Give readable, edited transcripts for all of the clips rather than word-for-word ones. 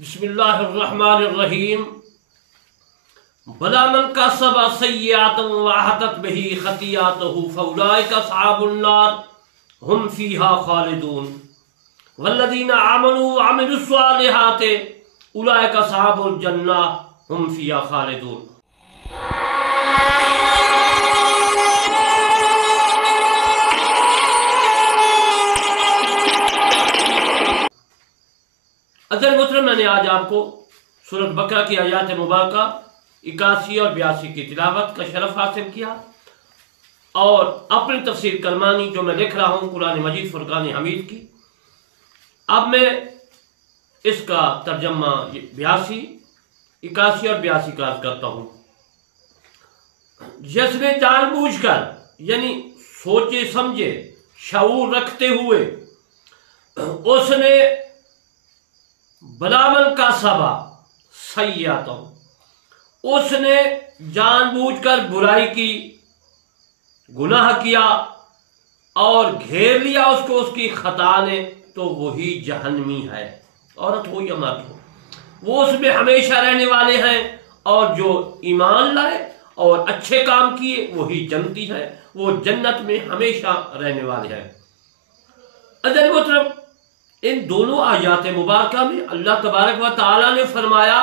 बिस्मिल्लाहिर्रहमानिर्रहीम। बला मन कसब सय्यातन व अहतत बिही खतियातहु फउलाइका अस्हाबुन नार हुम फीहा खालिदून वल्लज़ीना आमनू व अमिलुस सालिहाति उलाइका अस्हाबुल जन्नह हुम फीहा खालिदून। अज़र मुहतरम, मैंने आज आपको सूरत बकरा की आयात मुबारका 81 और 82 की तिलावत का शरफ हासिल किया और अपनी तफसीर करमानी जो मैं लिख रहा हूँ कुरान मजीद फुरकान हमीद की, अब मैं इसका तर्जमा 82, 81 और 82 का अर्ज करता हूँ। जिसने जानबूझकर यानी सोचे समझे शऊर रखते हुए उसने बलामन का सबा सय्यातों, उसने जानबूझकर बुराई की, गुनाह किया और घेर लिया उसको उसकी खता ने, तो वही जहन्नमी है। औरत हो या मर्द हो, वो उसमें हमेशा रहने वाले हैं। और जो ईमान लाए और अच्छे काम किए वही जन्नती है, वो जन्नत में हमेशा रहने वाले हैं। अज़र मुहतरम, इन दोनों आयात मुबारका में अल्लाह तबारक व तआला ने फरमाया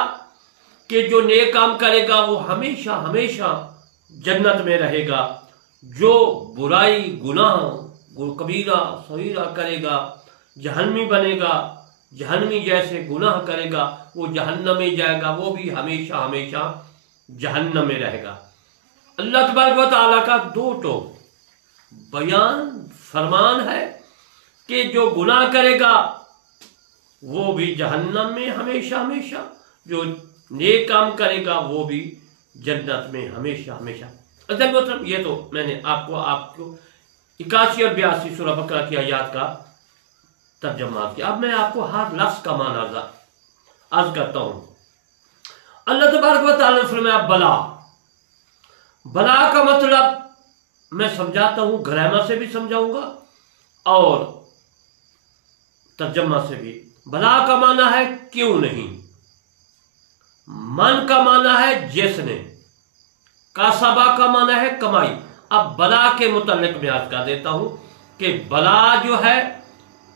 कि जो नेक काम करेगा वो हमेशा हमेशा जन्नत में रहेगा, जो बुराई गुनाह कबीरा सगीरा करेगा जहन्नमी बनेगा, जहन्नमी जैसे गुनाह करेगा वो जहन्नम में जाएगा, वो भी हमेशा हमेशा जहन्नम में रहेगा। अल्लाह तबारक व तआला का दो बयान फरमान है कि जो गुनाह करेगा वो भी जहन्नम में हमेशा हमेशा, जो नेक काम करेगा वो भी जन्नत में हमेशा हमेशा। अज़र मोहतरम, ये तो मैंने आपको 81 और 82 सूरह बकरा की आयत का तर्जुमा किया। अब मैं आपको हर लफ्ज़ का माना अर्ज करता हूँ। अल्लाह तबारक व तआला ने फरमाया बला। बला का मतलब मैं समझाता हूँ, ग्रामर से भी समझाऊंगा और तर्जुमा से भी। बला का माना है क्यों नहीं, मन का माना है जिसने, कासबा का माना है कमाई। अब बला के मुतल्लिक मैं अर्ज कर देता हूं कि बला जो है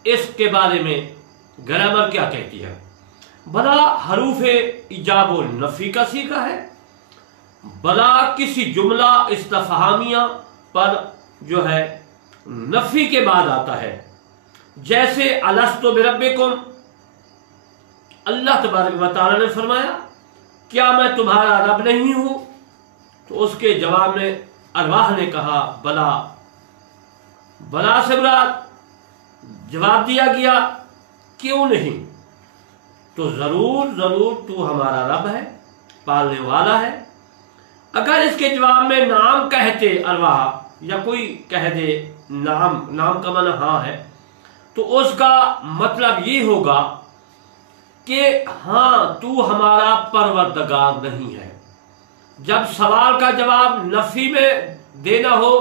इसके बारे में ग्रामर क्या कहती है। बला हरूफ इजाब व नफी का सीगा है। बला किसी जुमला इस्तफहामिया पर जो है नफी के बाद आता है, जैसे अलस्तु बिरब्बिकुम, अल्लाह तबारक व तआला ने फरमाया क्या मैं तुम्हारा रब नहीं हूं, तो उसके जवाब में अरवाह ने कहा बला। बला से मुराद जवाब दिया गया क्यों नहीं, तो जरूर जरूर तू हमारा रब है, पालने वाला है। अगर इसके जवाब में नाम कहते अरवाह या कोई कह दे नाम का माना हाँ है, तो उसका मतलब ये होगा कि हाँ तू हमारा परवरदिगार नहीं है। जब सवाल का जवाब नफी में देना हो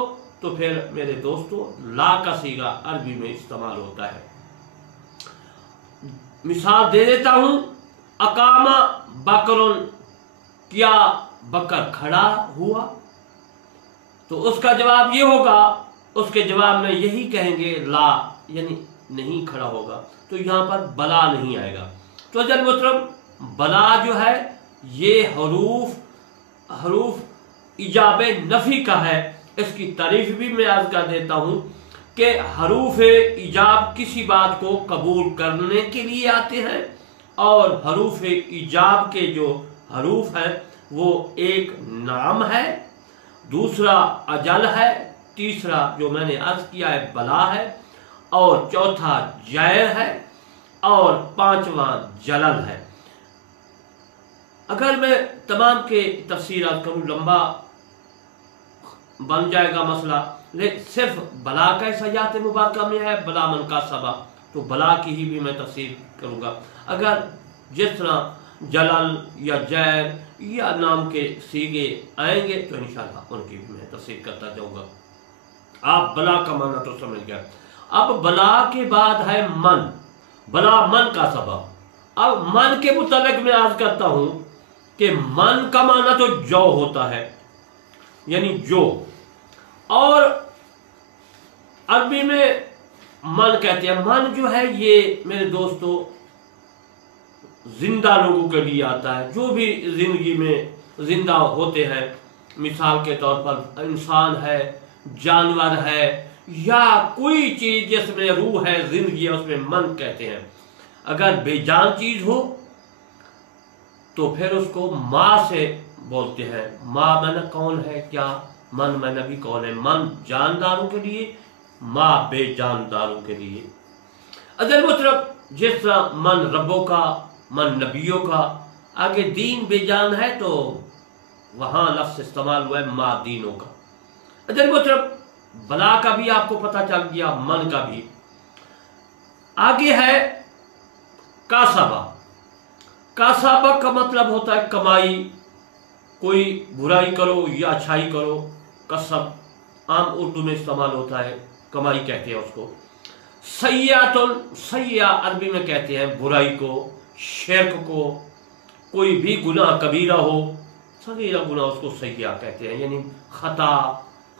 तो फिर मेरे दोस्तों ला का सीगा अरबी में इस्तेमाल होता है। मिसाल दे देता हूं, अकामा बकरुन, क्या बकर खड़ा हुआ, तो उसका जवाब ये होगा, उसके जवाब में यही कहेंगे ला, यानी नहीं खड़ा होगा, तो यहां पर बला नहीं आएगा। तो अज़र मुहतरम, बला जो है ये हरूफ इजाब नफी का है। इसकी तारीफ भी मैं अर्ज कर देता हूं कि हरूफ इजाब किसी बात को कबूल करने के लिए आते हैं, और हरूफ इजाब के जो हरूफ है वो एक नाम है, दूसरा अजल है, तीसरा जो मैंने अर्ज किया है बला है, और चौथा जैर है, और पांचवा जलल है। अगर मैं तमाम के तफसीरात करूं लंबा बन जाएगा मसला, लेकिन सिर्फ बला का आयत मुबारका में है बला मन का सबा, तो बला की ही भी मैं तफसीर करूंगा। अगर जिस तरह जलल या जैर या नाम के सीगे आएंगे तो इंशाअल्लाह उनकी भी मैं तफसीर करता जाऊंगा। आप बला का माना तो समझ गए। अब बला के बाद है मन। बला मन का सबब, اب من کے متعلق میں عرض کرتا ہوں کہ من کا معنی تو جو ہوتا ہے، یعنی جو، اور عربی میں من کہتے ہیں۔ من جو ہے یہ میرے دوستو زندہ لوگوں کے لیے آتا ہے، جو بھی زندگی میں زندہ ہوتے ہیں، مثال کے طور پر انسان ہے، جانور ہے، یا کوئی چیز جس میں روح ہے، زندگی ہے، اس میں من کہتے ہیں۔ اگر بے جان چیز ہو تو پھر اس کو ماں سے بولتے ہیں۔ ماں معنی کون ہے، کیا، من معنی بھی کون ہے۔ من جانداروں کے لیے، ماں بے جانداروں کے لیے۔ اصل مطلب جس طرح من ربوں کا، من نبیوں کا، آگے دین بے جان ہے تو وہاں لفظ استعمال ہوا ہے ماں دینوں کا۔ اصل مطلب بلا کا بھی آپ کو پتہ چل گیا، من کا بھی۔ آگے ہے کاسبہ۔ کاسبہ کا مطلب ہوتا ہے کمائی، کوئی برائی کرو یا اچھائی کرو، کسب عام اردو میں استعمال ہوتا ہے، کمائی کہتے ہیں اس کو۔ سیئاتن، سیئہ عربی میں کہتے ہیں برائی کو، شرک کو، کوئی بھی گناہ کبیرہ ہو، صغیرہ گناہ اس کو سیئہ کہتے ہیں، یعنی خطا،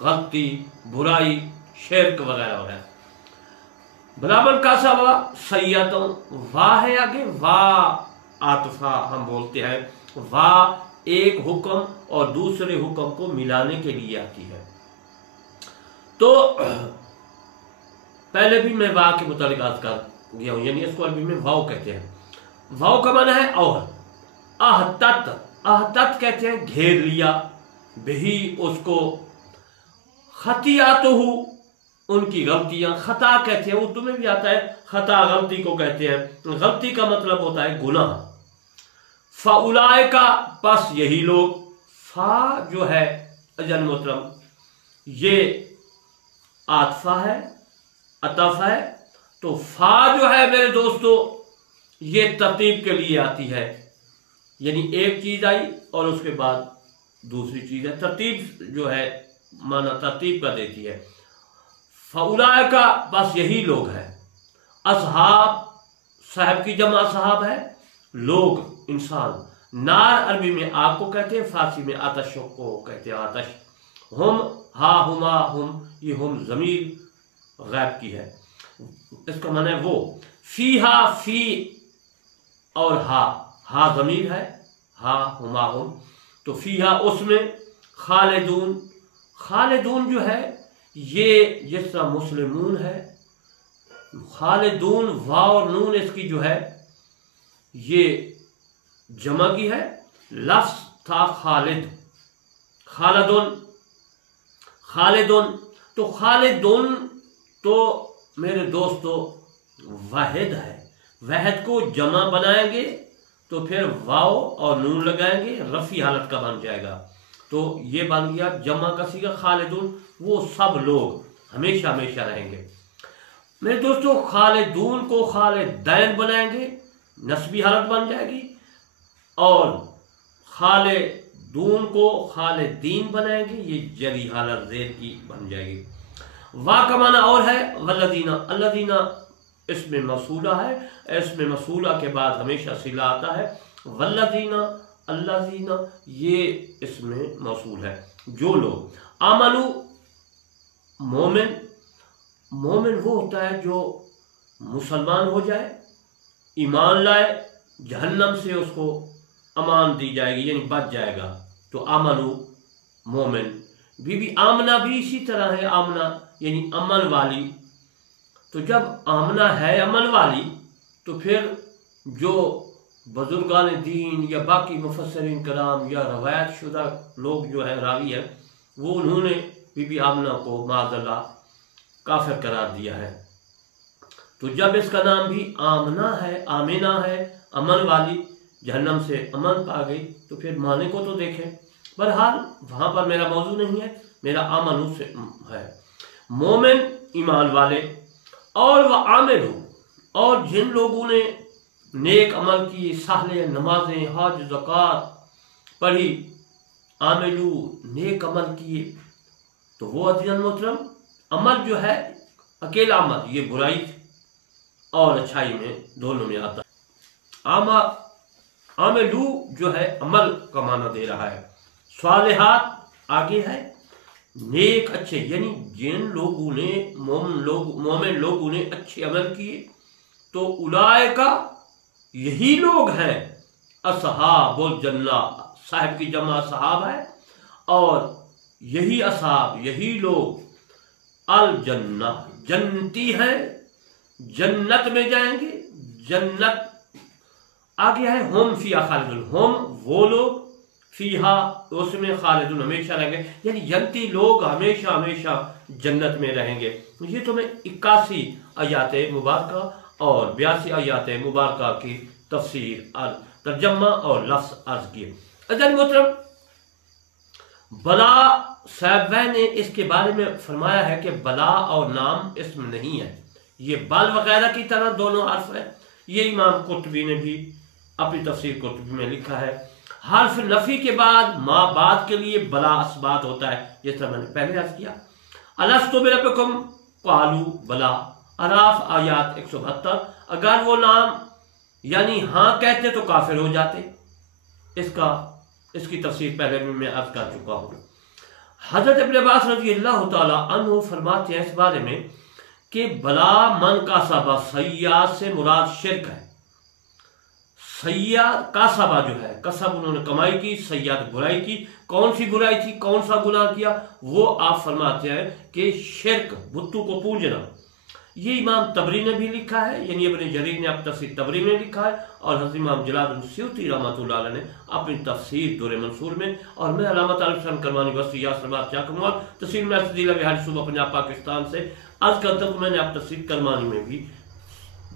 غلطی، برائی، شرک وغیرہ وغیرہ۔ برابر کاسبہ سیئاتن، واہ ہے آگے، واہ عاطفہ ہم بولتے ہیں، واہ ایک حکم اور دوسرے حکم کو ملانے کے لیے آتی ہے۔ تو پہلے بھی میں واہ کے متعلق عرض کر گیا ہوں، یعنی اس کو عربی میں واو کہتے ہیں۔ واو کا معنی ہے اور۔ احتت، احتت کہتے ہیں گھیر لیا، بہی اس کو، خطیاتہ ان کی غلطیاں، خطا کہتے ہیں، اردو میں بھی آتا ہے خطا، غلطی کو کہتے ہیں۔ غلطی کا مطلب ہوتا ہے گناہ۔ فاولئک، پس یہی لوگ، فا جو ہے اجل محترم یہ عاطفہ ہے، عطف ہے، تو فا جو ہے میرے دوستو یہ ترتیب کے لیے آتی ہے، یعنی ایک چیز آئی اور اس کے بعد دوسری چیز ہے، ترتیب جو ہے معنی ترتیب کا دیتی ہے۔ فاولئک، بس یہی لوگ ہیں۔ اصحاب، صاحب کی جمع اصحاب ہے، لوگ، انسان۔ نار عربی میں آگ کو کہتے ہیں، فارسی میں آتش کو کہتے ہیں، آتش۔ ہم، ہا ہما ہم، یہ ہم ضمیر غیب کی ہے، اس کا معنی ہے وہ۔ فیہا، فی اور ہا ضمیر ہے، ہا ہما ہم، تو فیہا اس میں، خالدون، خالدون جو ہے یہ جس طرح مسلمون ہے، خالدون واو اور نون اس کی جو ہے یہ جمع کی ہے، لفظ تھا خالد، خالدون، خالدون، تو خالدون تو میرے دوستو واحد ہے، واحد کو جمع بنائیں گے تو پھر واو اور نون لگائیں گے، رفع حالت کا بن جائے گا، تو یہ بن گیا جمع کا صیغہ خالدون، وہ سب لوگ ہمیشہ ہمیشہ رہیں گے۔ میرے دوستو خالدون کو خالدین بنائیں گے، نسبی حالت بن جائے گی، اور خالدون کو خالدین بنائیں گے، یہ جلی حالت زیر کی بن جائے گی۔ واہ کا معنی اور ہے والذین، الذین اس میں موصولہ ہے، اس میں موصولہ کے بعد ہمیشہ صلہ آتا ہے، والذین، الذین یہ اس میں موصول ہے، جو لوگ، آمنو، مومن، مومن وہ ہوتا ہے جو مسلمان ہو جائے، ایمان لائے، جہنم سے اس کو امان دی جائے گی، یعنی بچ جائے گا، تو آمنو مومن۔ بی بی آمنہ بھی اسی طرح ہے، آمنہ یعنی امن والی، تو جب آمنہ ہے امن والی تو پھر جو بزرگان دین یا باقی مفسرین کرام یا روایت شدہ لوگ جو ہے راوی ہے، وہ انہوں نے بی بی آمنہ کو معاذ اللہ کافر قرار دیا ہے۔ تو جب اس کا نام بھی آمنہ ہے، آمنہ ہے، امن والی، جہنم سے امن پا گئی، تو پھر معنی کو تو دیکھیں۔ بہرحال وہاں پر میرا موضوع نہیں ہے، میرا آمنو سے ہے۔ مومن ایمان والے، اور وہ عامل ہو، اور جن لوگوں نے نیک عمل کی، صالح نمازیں، حج، زکوٰۃ پڑھی، عاملو نیک عمل کیے، تو وہ عزیزاً محترم عمل جو ہے اکیلا عمل یہ برائی اور اچھائی میں دونوں میں آتا ہے۔ आमलू जो है अमल का माना दे रहा है, सालिहात आगे है नेक अच्छे, यानी जिन लोगों ने मोमिन लोगों ने अच्छे अमल किए तो उलाइका यही लोग हैं असहाबुल जन्ना, साहिब की जमा सहाब है, और यही असहाब यही लोग अल जन्ना जन्नती हैं, जन्नत में जाएंगे। जन्नत आगे है हम फीहा खालिदुन, हम वो लोग फीहा उसमें खालिदुन हमेशा रहेंगे, यानी जन्नती लोग हमेशा हमेशा जन्नत में रहेंगे। ये तो मैं 81 आयात मुबारका और 82 आयात मुबारका की तफसीर तर्जमा और लफ्ज़ अर्ज किए। अज़ीज़ मोहतरम, बला साहब ने इसके बारे में फरमाया है कि बला और नाम इसम नहीं है, ये बल वगैरह की तरह दोनों हर्फ है। ये इमाम कुर्तुबी ने भी अपनी तफसीर कुर्तुबी में लिखा है। हर्फ नफी के बाद मा बाद के लिए बला असबात होता है, जिस तरह मैंने पहले अर्ज किया। अलस्तु बिरब्बिकुम क़ालू बला, अराफ आयात 172। अगर वो नाम यानी हाँ कहते तो काफिर हो जाते। इसकी तफसीर पहले भी मैं अर्ज कर चुका हूँ। हजरत इब्न अब्बास रज़ियल्लाहु ताला अन्हु फरमाते हैं इस बारे में कि बला मन का सबा सय्याद से मुराद शिरक है। सय्याद का सबा जो है, कसब उन्होंने कमाई की, सय्याद बुराई की। कौन सी बुराई थी, कौन सा गुनाह किया, वो आप फरमाते हैं कि शिरक, बुत्तों को पूजना। ये इमाम तबरी ने भी लिखा है, यानी इब्न जरीर ने अपनी तफसीर तबरी में लिखा है, और हज़रत इमाम जलालुद्दीन सयूती रहमतुल्लाह अलैह ने अपनी तफसीर दुर्र मंसूर में, और मैं अल्लामा तालिब करमानी बस्ती यासरबाद क्या कहूँगा तफसीर में जिला बिहारी सूबा पंजाब पाकिस्तान से आज कल तक मैंने आप तफसीर करमानी में भी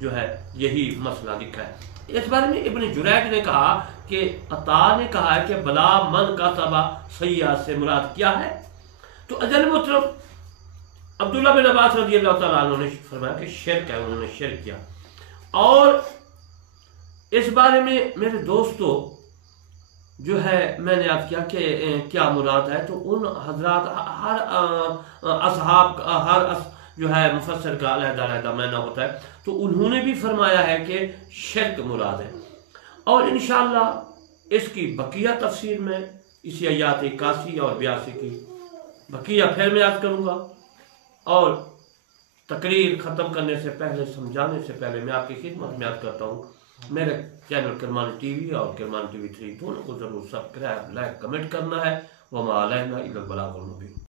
जो है यही मसला लिखा है। इस बारे में इब्न जुरैज ने कहा कि अता ने कहा है कि बला मन का सबा सय्याद से मुराद क्या है। तो अज़ीज़ मोहतरम, अब्दुल्ला बिन अब्बास रज़ियल्लाहु ताला अन्हु ने फरमाया कि शिरक है, उन्होंने शिरक किया। और इस बारे में मेरे दोस्तों जो है मैंने याद किया कि क्या मुराद है, तो उन हजरात हर असहाब हर जो है मुफस्सिर का अलग-अलग माना होता है, तो उन्होंने भी फरमाया है कि शिरक मुराद है। और इंशाअल्लाह इसकी बकिया तफसीर में इसी आयात 81 और 82 की बकिया फिर मैं याद करूँगा। और तकरीर ख़त्म करने से पहले, समझाने से पहले मैं आपकी खिदमत में याद करता हूँ, मेरे चैनल किरमानी टीवी और किरमानी टीवी 3 दोनों को ज़रूर सब्सक्राइब, लाइक, कमेंट करना है। वमा अलैना इल्लल बलागुल मुबीन।